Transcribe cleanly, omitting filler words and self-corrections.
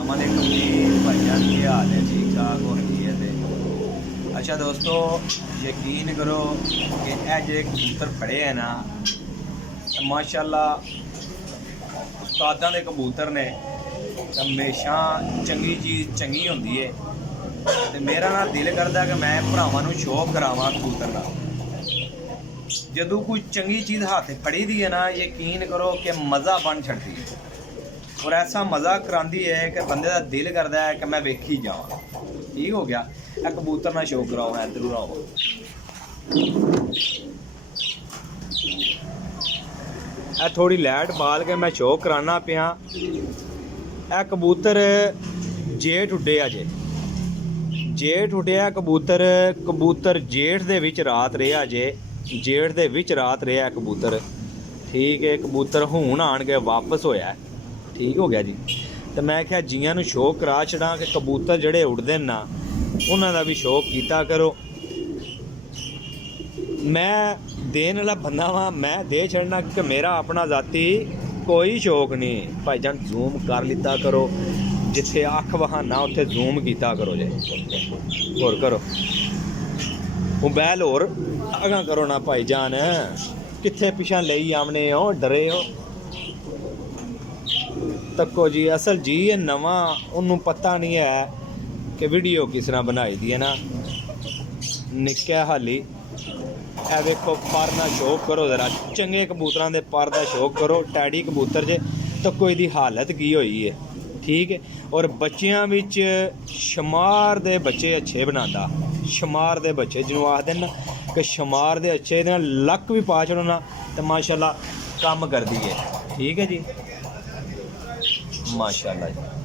अस्सलामुअलैकुम जी भाईजान, की हाल है? ठीक ठाक हो रही है तो अच्छा दोस्तों, यकीन करो कि यह जो कबूतर फड़े हैं ना, माशाल्लाह उस्तादां दे कबूतर ने। हमेशा चंगी चीज़ चंगी होंदी है तो मेरा ना दिल करता कि मैं भरावां नूं शौक करावां कबूतर का। जदों कोई चंगी चीज़ हाथ फड़ी दी है ना, यकीन करो कि मज़ा बन छड़ती है और ऐसा मज़ा करांदी है कि बंदे का दिल करता है कि मैं वेखी जावां। ठीक हो गया, एक कबूतर ना शौक कराओ, मैं इधर आओ। थोड़ी लाइट बाल के मैं शौक कराना पिया। ए कबूतर जेठ उड्डे अजे, जेठ उड्डिया कबूतर। कबूतर जेठ दे विच रात रहा जे, जेठ दे विच रात रहा कबूतर। ठीक है, कबूतर हुण आण के वापस होया। ठीक हो गया जी। तो मैं क्या जियां नूं शौक करा छड़ा कि कबूतर जिहड़े उड़दे ना उन्हां दा भी शौक कीता करो। मैं देने वाला बंदा वां, मैं दे छड़ना कि मेरा अपना जाती कोई शौक नहीं। भाईजान जूम कर लिता करो, जिथे अख बहाना उत्थे जूम कीता करो जे। होर करो मोबाइल होर अगां करो ना भाईजान, कित्थे पिछां लेई आमने हो, डरे हो। तक्को जी, असल जी ये नवा उन्होंने पता नहीं है कि वीडियो किस तरह बनाई दी है ना। निक्का हाली ए वेखो, पर ना शौक करो जरा, चंगे कबूतरां दे पर दा शौक करो। टैडी कबूतर जे तक्को इहदी हालत की होई है। ठीक है, और बच्चियां विच शमार दे बच्चे अच्छे बनांदा। शमार दे बच्चे जिन्हों आखदे ना कि शमार दे अच्छे, इहदे नाल लक भी पा छड़ो ना तो माशाल्लाह कम करदी है। ठीक है जी, माशाल्लाह जी।